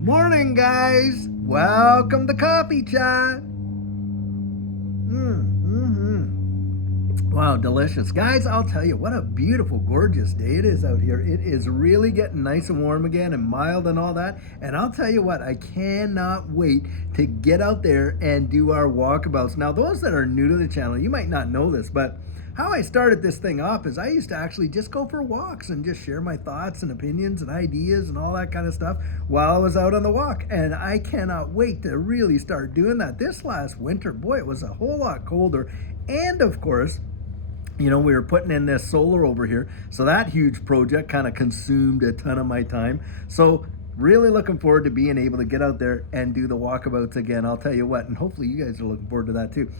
Morning, guys. Welcome to Coffee Chat. Wow, delicious. Guys, I'll tell you, what a beautiful, gorgeous day it is out here. It is really getting nice and warm again and mild and all that. And I'll tell you what, I cannot wait to get out there and do our walkabouts. Now, those that are new to the channel, you might not know this, but how I started this thing off is I used to actually just go for walks and just share my thoughts and opinions and ideas and all that kind of stuff while I was out on the walk. And I cannot wait to really start doing that. This last winter, boy, it was a whole lot colder. And of course, we were putting in this solar over here. So that huge project kind of consumed a ton of my time. So really looking forward to being able to get out there and do the walkabouts again. I'll tell you what, and hopefully you guys are looking forward to that too.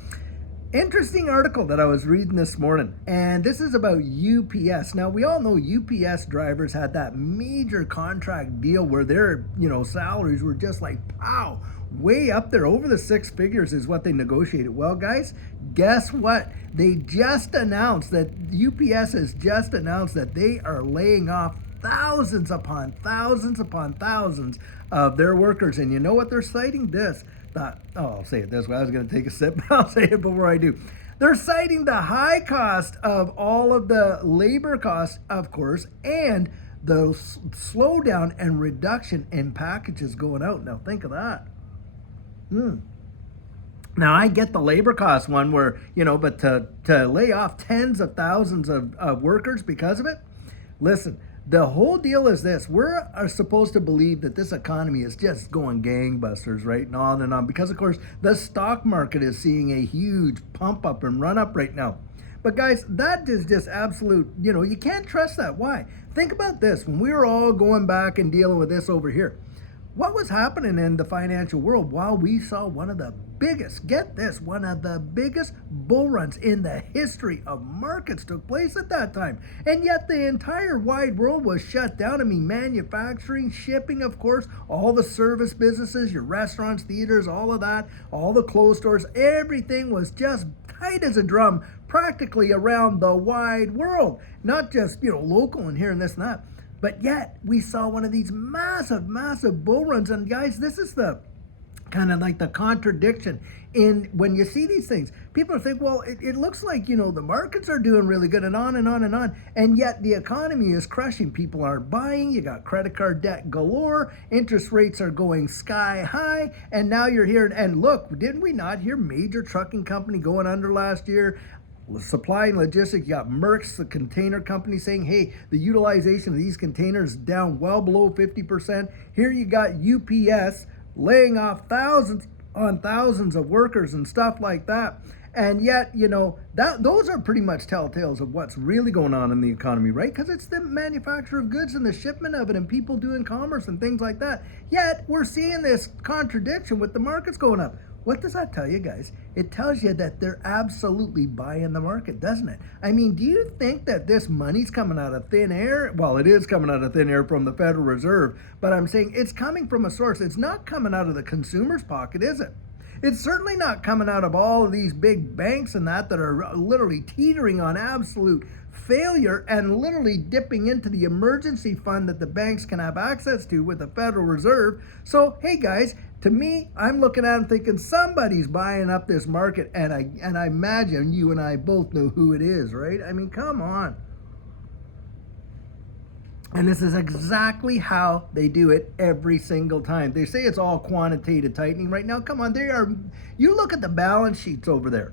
Interesting article that I was reading this morning, and this is about UPS. Now, we all know UPS drivers had that major contract deal where their, salaries were just like, pow, way up there, over the six figures is what they negotiated. Well, guys, guess what? They just announced that UPS has just announced that they are laying off thousands upon thousands upon thousands of their workers. And you know what they're citing? I'll say it this way. I was going to take a sip, but I'll say it before I do. They're citing the high cost of all of the labor costs, of course, and the slowdown and reduction in packages going out. Now, think of that. Now, I get the labor cost one where, but to lay off tens of thousands of workers because of it, listen, the whole deal is this. We're supposed to believe that this economy is just going gangbusters, right? And on, because, of course, the stock market is seeing a huge pump up and run up right now. But, guys, that is just absolute, you can't trust that. Why? Think about this. When we were all going back and dealing with this over here, what was happening in the financial world while we saw one of the biggest, get this, one of the biggest bull runs in the history of markets took place at that time. And yet the entire wide world was shut down. I mean, manufacturing, shipping, of course, all the service businesses, your restaurants, theaters, all of that, all the clothes stores, everything was just tight as a drum practically around the wide world. Not just, local and here and this and that. But yet, we saw one of these massive, massive bull runs. And guys, this is the kind of like the contradiction in when you see these things. People think, well, it looks like, the markets are doing really good and on and on and on. And yet the economy is crushing. People aren't buying. You got credit card debt galore. Interest rates are going sky high. And now you're here. And look, didn't we not hear major trucking company going under last year? Supply and logistics, you got Merck's, the container company, saying, hey, the utilization of these containers is down well below 50%. Here you got UPS laying off thousands on thousands of workers and stuff like that. And yet, those are pretty much telltales of what's really going on in the economy, right? Because it's the manufacture of goods and the shipment of it and people doing commerce and things like that. Yet, we're seeing this contradiction with the markets going up. What does that tell you, guys? It tells you that they're absolutely buying the market, doesn't it? I mean, do you think that this money's coming out of thin air? Well, it is coming out of thin air from the Federal Reserve, but I'm saying it's coming from a source. It's not coming out of the consumer's pocket, is it? It's certainly not coming out of all of these big banks and that are literally teetering on absolute failure and literally dipping into the emergency fund that the banks can have access to with the Federal Reserve. So, hey guys, to me, I'm looking at it thinking somebody's buying up this market, and I imagine you and I both know who it is, right? I mean, come on. And this is exactly how they do it every single time. They say it's all quantitative tightening right now. Come on, you look at the balance sheets over there,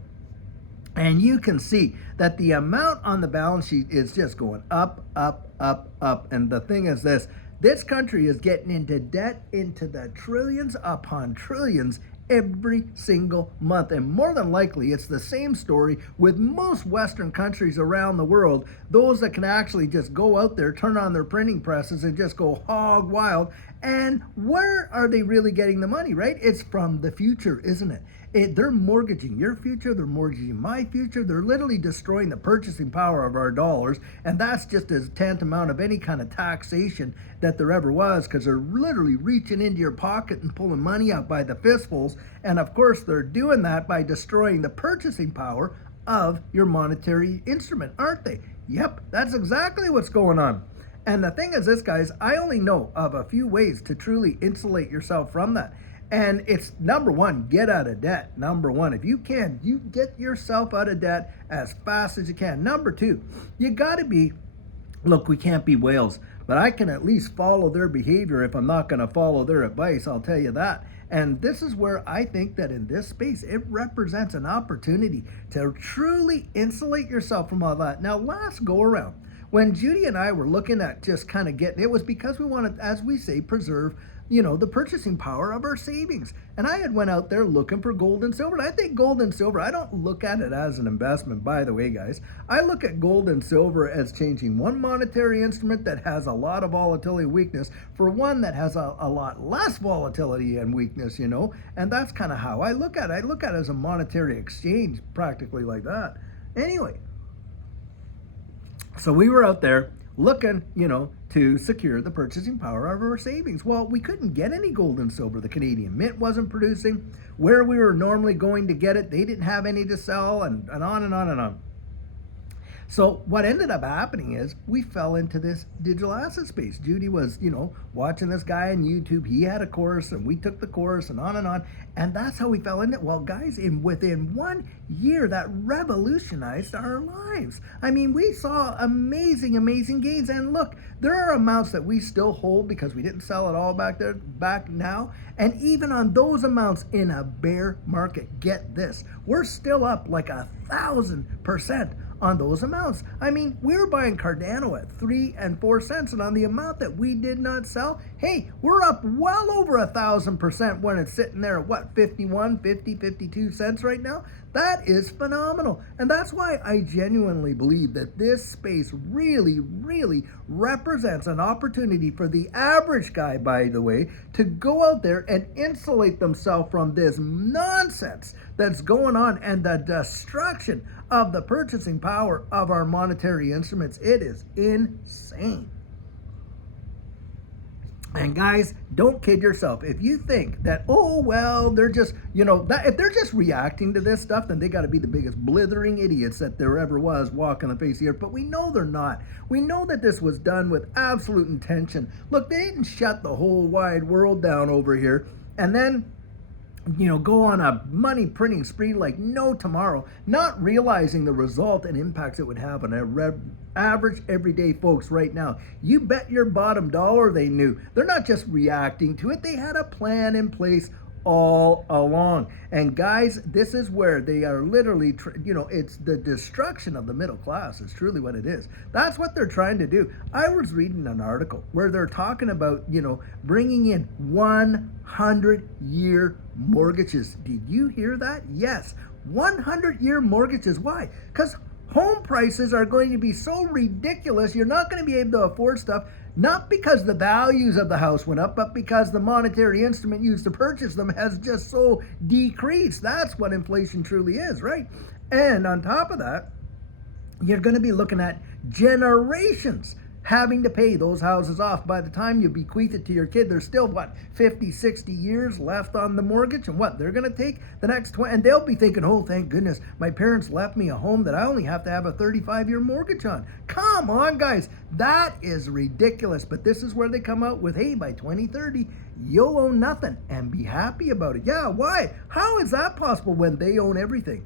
and you can see that the amount on the balance sheet is just going up, up, up, up. And the thing is this country is getting into debt into the trillions upon trillions every single month. And more than likely, it's the same story with most Western countries around the world. Those that can actually just go out there, turn on their printing presses and just go hog wild. And where are they really getting the money, right? It's from the future, isn't it? They're mortgaging your future. They're mortgaging my future. They're literally destroying the purchasing power of our dollars. And that's just as tantamount of any kind of taxation that there ever was, because they're literally reaching into your pocket and pulling money out by the fistfuls. And of course, they're doing that by destroying the purchasing power of your monetary instrument, aren't they? Yep, that's exactly what's going on. And the thing is this, guys, I only know of a few ways to truly insulate yourself from that. And it's number one, get out of debt. Number one, if you can, you get yourself out of debt as fast as you can. Number two, you got to be, look, we can't be whales, but I can at least follow their behavior if I'm not going to follow their advice. I'll tell you that. And this is where I think that in this space, it represents an opportunity to truly insulate yourself from all that. Now, last go around, when Judy and I were looking at just kind of getting, it was because we wanted, as we say, preserve, the purchasing power of our savings. And I had went out there looking for gold and silver. And I think gold and silver, I don't look at it as an investment, by the way, guys. I look at gold and silver as changing one monetary instrument that has a lot of volatility and weakness for one that has a lot less volatility and weakness, and that's kind of how I look at it. I look at it as a monetary exchange, practically like that. Anyway, so we were out there looking, to secure the purchasing power of our savings. Well, we couldn't get any gold and silver. The Canadian Mint wasn't producing. Where we were normally going to get it, they didn't have any to sell, and on and on and on. So what ended up happening is we fell into this digital asset space. Judy was, watching this guy on YouTube. He had a course and we took the course and on and on. And that's how we fell in it. Well, guys, within 1 year, that revolutionized our lives. I mean, we saw amazing, amazing gains. And look, there are amounts that we still hold because we didn't sell it all back now. And even on those amounts in a bear market, get this, we're still up like 1,000% on those amounts. I mean, we were buying Cardano at 3 and 4 cents, and on the amount that we did not sell, hey, we're up well over 1,000% when it's sitting there at what, 51, 50, 52 cents right now. That is phenomenal. And that's why I genuinely believe that this space really, really represents an opportunity for the average guy, by the way, to go out there and insulate themselves from this nonsense that's going on and the destruction of the purchasing power of our monetary instruments. It is insane. And guys, don't kid yourself. If you think that, oh, well, they're just, if they're just reacting to this stuff, then they got to be the biggest blithering idiots that there ever was walking the face of the earth. But we know they're not. We know that this was done with absolute intention. Look, they didn't shut the whole wide world down over here and then go on a money printing spree like no tomorrow, not realizing the result and impacts it would have on average everyday folks right now. You bet your bottom dollar they knew. They're not just reacting to it. They had a plan in place all along. And guys, this is where they are literally, it's the destruction of the middle class is truly what it is. That's what they're trying to do. I was reading an article where they're talking about, bringing in 100-year mortgages. Did you hear that? Yes, 100-year mortgages. Why? Because home prices are going to be so ridiculous, you're not going to be able to afford stuff, not because the values of the house went up, but because the monetary instrument used to purchase them has just so decreased. That's what inflation truly is, right? And on top of that, you're going to be looking at generations having to pay those houses off. By the time you bequeath it to your kid, there's still, 50, 60 years left on the mortgage? And they're going to take the next 20, and they'll be thinking, oh, thank goodness, my parents left me a home that I only have to have a 35-year mortgage on. Come on, guys. That is ridiculous. But this is where they come out with, hey, by 2030, you'll own nothing and be happy about it. Yeah, why? How is that possible when they own everything?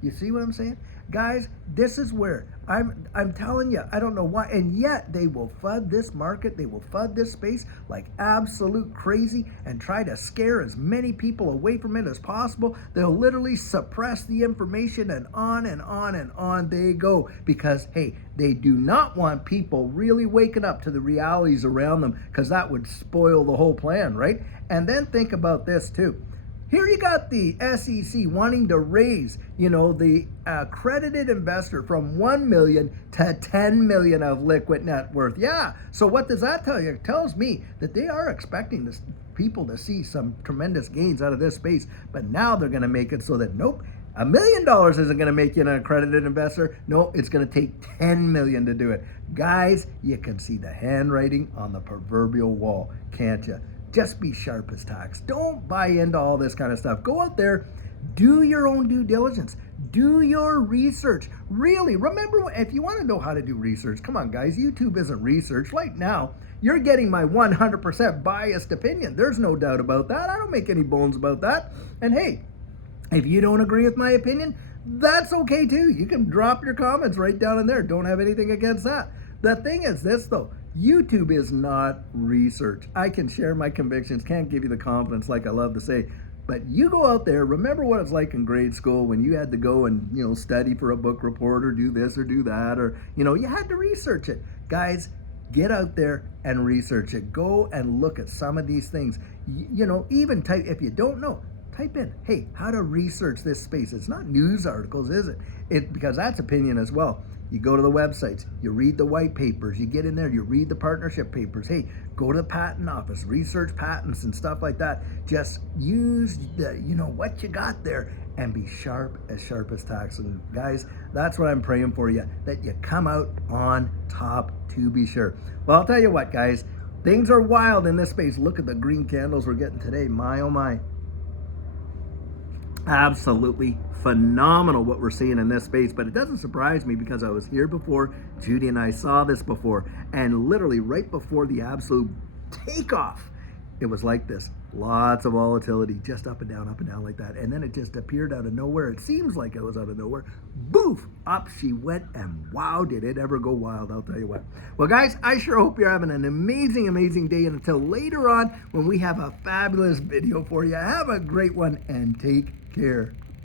You see what I'm saying? Guys, this is where I'm telling you, I don't know why, and yet they will FUD this market, they will FUD this space like absolute crazy and try to scare as many people away from it as possible. They'll literally suppress the information and on and on and on they go because, hey, they do not want people really waking up to the realities around them because that would spoil the whole plan, right? And then think about this too. Here you got the SEC wanting to raise, the accredited investor from 1 million to 10 million of liquid net worth. Yeah. So what does that tell you? It tells me that they are expecting people to see some tremendous gains out of this space. But now they're going to make it so that, nope, $1 million isn't going to make you an accredited investor. No, it's going to take 10 million to do it. Guys, you can see the handwriting on the proverbial wall, can't you? Just be sharp as tacks. Don't buy into all this kind of stuff. Go out there, do your own due diligence. Do your research. Really, remember, if you want to know how to do research, come on, guys, YouTube isn't research. Right now, you're getting my 100% biased opinion. There's no doubt about that. I don't make any bones about that. And hey, if you don't agree with my opinion, that's okay too. You can drop your comments right down in there. Don't have anything against that. The thing is this though, YouTube is not research. I can share my convictions, can't give you the confidence like I love to say. But you go out there, remember what it's like in grade school when you had to go and, study for a book report or do this or do that, or, you had to research it. Guys, get out there and research it. Go and look at some of these things. Even type, if you don't know, type in, hey, how to research this space. It's not news articles, is it? Because that's opinion as well. You go to the websites, you read the white papers, you get in there, you read the partnership papers. Hey, go to the patent office, research patents and stuff like that. Just use what you got there and be sharp as tacks. And guys, that's what I'm praying for you, that you come out on top, to be sure. Well, I'll tell you what, guys, things are wild in this space. Look at the green candles we're getting today. My, oh my. Absolutely phenomenal what we're seeing in this space, but it doesn't surprise me because I was here before. Judy and I saw this before, and literally right before the absolute takeoff, it was like this. Lots of volatility, just up and down like that, and then it just appeared out of nowhere. It seems like it was out of nowhere. Boof, up she went, and wow, did it ever go wild, I'll tell you what. Well, guys, I sure hope you're having an amazing day, and until later on when we have a fabulous video for you, have a great one and take care.